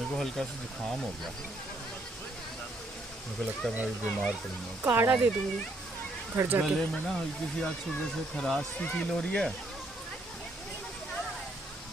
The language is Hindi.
मेरे को हल्का सा जुकाम हो गया, मेरे को लगता है मैं बीमार पड़ूंगा। काढ़ा दे दूंगी घर जाके। गले में ना हल्की सी आज सुबह से खराश सी फील हो रही है।